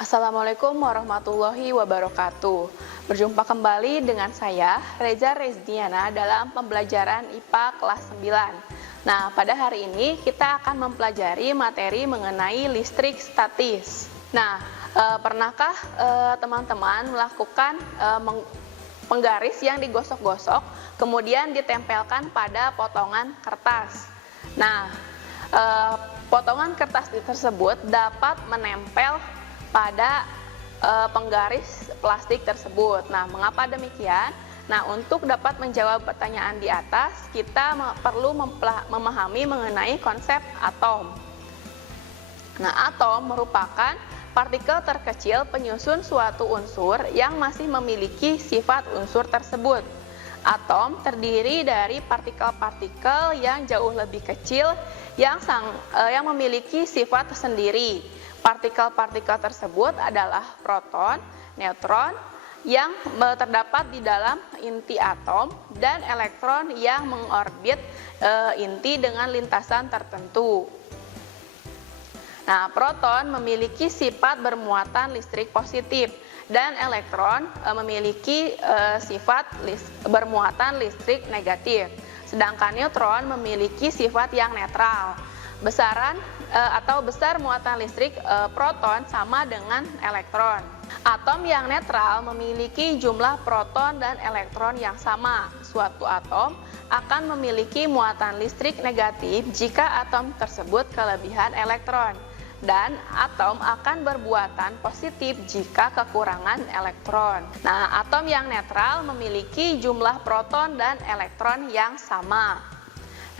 Assalamualaikum warahmatullahi wabarakatuh. Berjumpa kembali dengan saya, Reza Rezdiana, dalam pembelajaran IPA kelas 9. Nah, pada hari ini kita akan mempelajari materi mengenai listrik statis. Nah, pernahkah teman-teman melakukan penggaris yang digosok-gosok, kemudian ditempelkan pada potongan kertas? Nah, potongan kertas tersebut dapat menempel pada penggaris plastik tersebut. Nah, mengapa demikian? Nah, untuk dapat menjawab pertanyaan di atas, kita perlu memahami mengenai konsep atom. Nah, atom merupakan partikel terkecil penyusun suatu unsur yang masih memiliki sifat unsur tersebut. Atom terdiri dari partikel-partikel yang jauh lebih kecil yang memiliki sifat tersendiri. Partikel-partikel tersebut adalah proton, neutron yang terdapat di dalam inti atom dan elektron yang mengorbit inti dengan lintasan tertentu. Nah, proton memiliki sifat bermuatan listrik positif dan elektron memiliki sifat bermuatan listrik negatif. Sedangkan neutron memiliki sifat yang netral. Besaran atau besar muatan listrik proton sama dengan elektron. Atom yang netral memiliki jumlah proton dan elektron yang sama. Suatu atom akan memiliki muatan listrik negatif jika atom tersebut kelebihan elektron, dan atom akan bermuatan positif jika kekurangan elektron. Nah, atom yang netral memiliki jumlah proton dan elektron yang sama.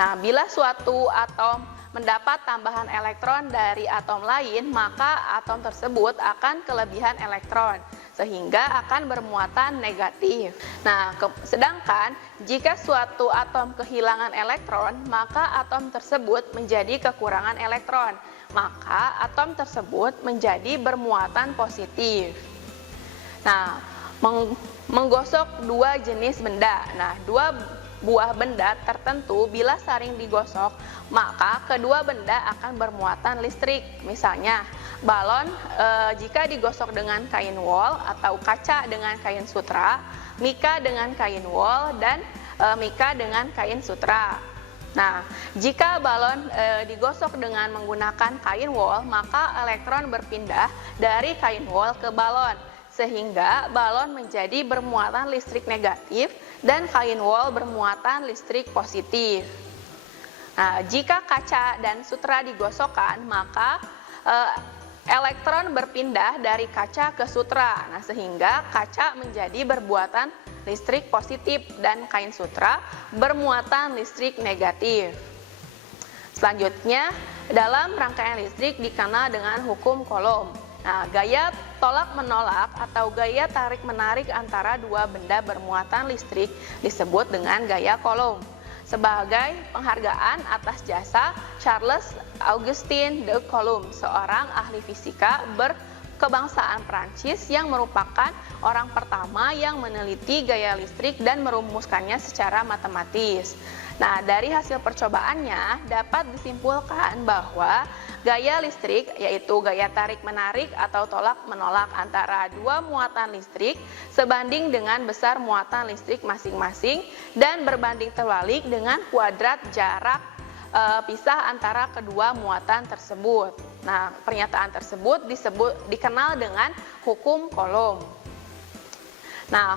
Nah, bila suatu atom mendapat tambahan elektron dari atom lain, maka atom tersebut akan kelebihan elektron, sehingga akan bermuatan negatif. Nah, sedangkan jika suatu atom kehilangan elektron, maka atom tersebut menjadi kekurangan elektron, maka atom tersebut menjadi bermuatan positif. Nah, menggosok dua jenis benda. Nah, dua buah benda tertentu bila saling digosok, maka kedua benda akan bermuatan listrik. Misalnya, balon jika digosok dengan kain wol atau kaca dengan kain sutra, mika dengan kain wol, dan mika dengan kain sutra. Nah, jika balon digosok dengan menggunakan kain wol, maka elektron berpindah dari kain wol ke balon, sehingga balon menjadi bermuatan listrik negatif dan kain wol bermuatan listrik positif. Nah, jika kaca dan sutra digosokkan, maka elektron berpindah dari kaca ke sutra. Nah, sehingga kaca menjadi bermuatan listrik positif dan kain sutra bermuatan listrik negatif. Selanjutnya, dalam rangkaian listrik dikenal dengan hukum Coulomb. Nah, gaya tolak-menolak atau gaya tarik-menarik antara dua benda bermuatan listrik disebut dengan gaya Coulomb. Sebagai penghargaan atas jasa Charles Augustin de Coulomb, seorang ahli fisika berkebangsaan Prancis yang merupakan orang pertama yang meneliti gaya listrik dan merumuskannya secara matematis. Nah, dari hasil percobaannya dapat disimpulkan bahwa gaya listrik, yaitu gaya tarik-menarik atau tolak-menolak antara dua muatan listrik, sebanding dengan besar muatan listrik masing-masing dan berbanding terbalik dengan kuadrat jarak pisah antara kedua muatan tersebut. Nah, pernyataan tersebut dikenal dengan hukum Coulomb. Nah,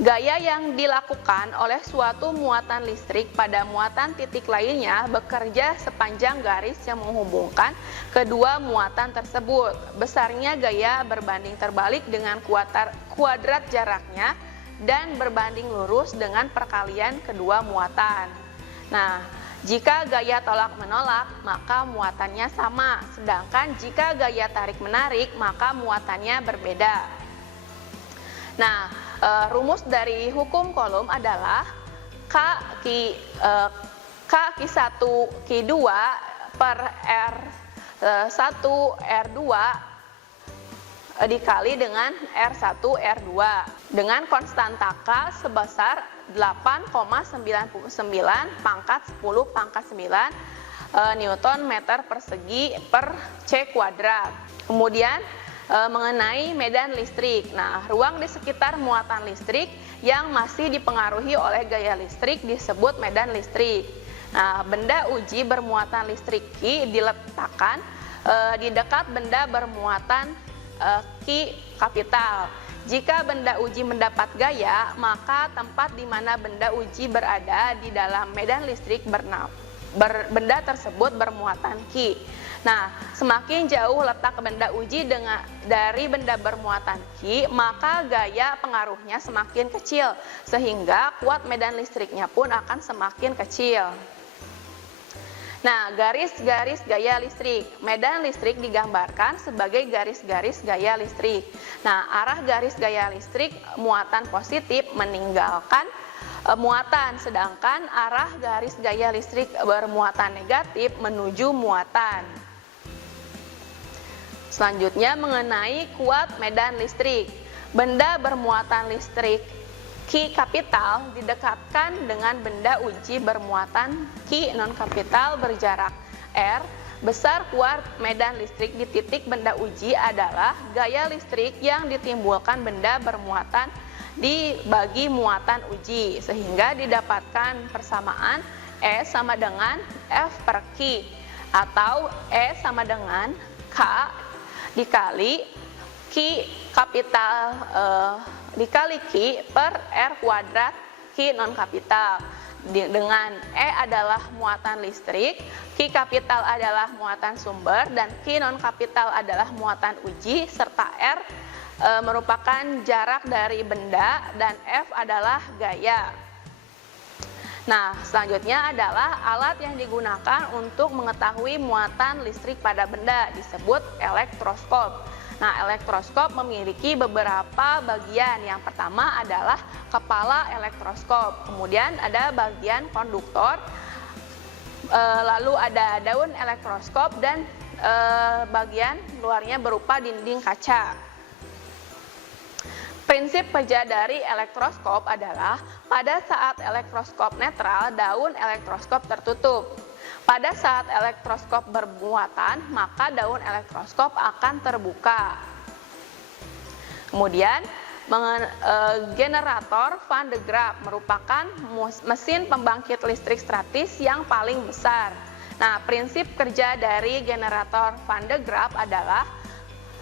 gaya yang dilakukan oleh suatu muatan listrik pada muatan titik lainnya bekerja sepanjang garis yang menghubungkan kedua muatan tersebut. Besarnya gaya berbanding terbalik dengan kuadrat jaraknya dan berbanding lurus dengan perkalian kedua muatan. Nah, jika gaya tolak-menolak, maka muatannya sama. Sedangkan jika gaya tarik-menarik, maka muatannya berbeda. Nah, rumus dari hukum Coulomb adalah K-1 Q2 per R1 R2 dikali dengan R1 R2 dengan konstanta K sebesar 8,99 pangkat 10 pangkat 9 Newton meter persegi per C kuadrat. Kemudian mengenai medan listrik. Nah, ruang di sekitar muatan listrik yang masih dipengaruhi oleh gaya listrik disebut medan listrik. Nah, benda uji bermuatan listrik Q diletakkan di dekat benda bermuatan Q kapital. Jika benda uji mendapat gaya, maka tempat di mana benda uji berada di dalam medan listrik benda tersebut bermuatan Q. Nah, semakin jauh letak benda uji dari benda bermuatan Q, maka gaya pengaruhnya semakin kecil, sehingga kuat medan listriknya pun akan semakin kecil. Nah, garis-garis gaya listrik. Medan listrik digambarkan sebagai garis-garis gaya listrik. Nah, arah garis gaya listrik muatan positif meninggalkan muatan, sedangkan arah garis gaya listrik bermuatan negatif menuju muatan. Selanjutnya mengenai kuat medan listrik. Benda bermuatan listrik Q kapital didekatkan dengan benda uji bermuatan Q non kapital berjarak R. Besar kuat medan listrik di titik benda uji adalah gaya listrik yang ditimbulkan benda bermuatan dibagi muatan uji, sehingga didapatkan persamaan E sama dengan F per Q, atau E sama dengan K dikali Q kapital dikali Q per R kuadrat Q non kapital, dengan E adalah muatan listrik, Q kapital adalah muatan sumber, dan Q non kapital adalah muatan uji, serta R merupakan jarak dari benda, dan F adalah gaya. Nah, selanjutnya adalah alat yang digunakan untuk mengetahui muatan listrik pada benda, disebut elektroskop. Nah, elektroskop memiliki beberapa bagian. Yang pertama adalah kepala elektroskop, kemudian ada bagian konduktor, lalu ada daun elektroskop, dan bagian luarnya berupa dinding kaca. Prinsip kerja dari elektroskop adalah pada saat elektroskop netral, daun elektroskop tertutup. Pada saat elektroskop bermuatan, maka daun elektroskop akan terbuka. Kemudian, generator Van de Graaff merupakan mesin pembangkit listrik statis yang paling besar. Nah, prinsip kerja dari generator Van de Graaff adalah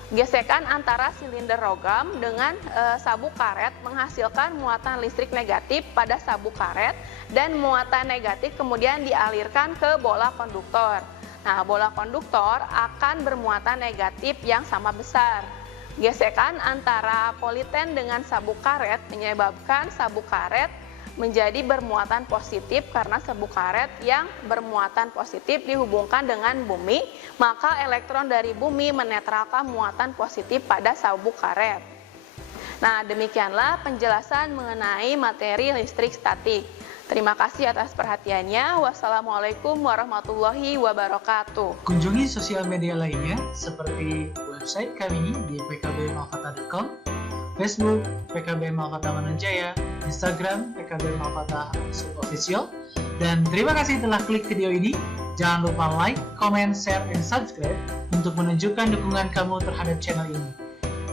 gesekan antara silinder logam dengan sabuk karet menghasilkan muatan listrik negatif pada sabuk karet, dan muatan negatif kemudian dialirkan ke bola konduktor. Nah, bola konduktor akan bermuatan negatif yang sama besar. Gesekan antara politen dengan sabuk karet menyebabkan sabuk karet menjadi bermuatan positif karena sabuk karet yang bermuatan positif dihubungkan dengan bumi, maka elektron dari bumi menetralkan muatan positif pada sabuk karet. Nah, demikianlah penjelasan mengenai materi listrik statik. Terima kasih atas perhatiannya. Wassalamualaikum warahmatullahi wabarakatuh. Kunjungi sosial media lainnya seperti website kami di pkbmalfata.com, Facebook PKB Malfata Mananjaya, Instagram PKB Malfata Official, dan terima kasih telah klik video ini. Jangan lupa like, comment, share, and subscribe untuk menunjukkan dukungan kamu terhadap channel ini.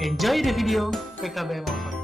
Enjoy the video PKB Malfata.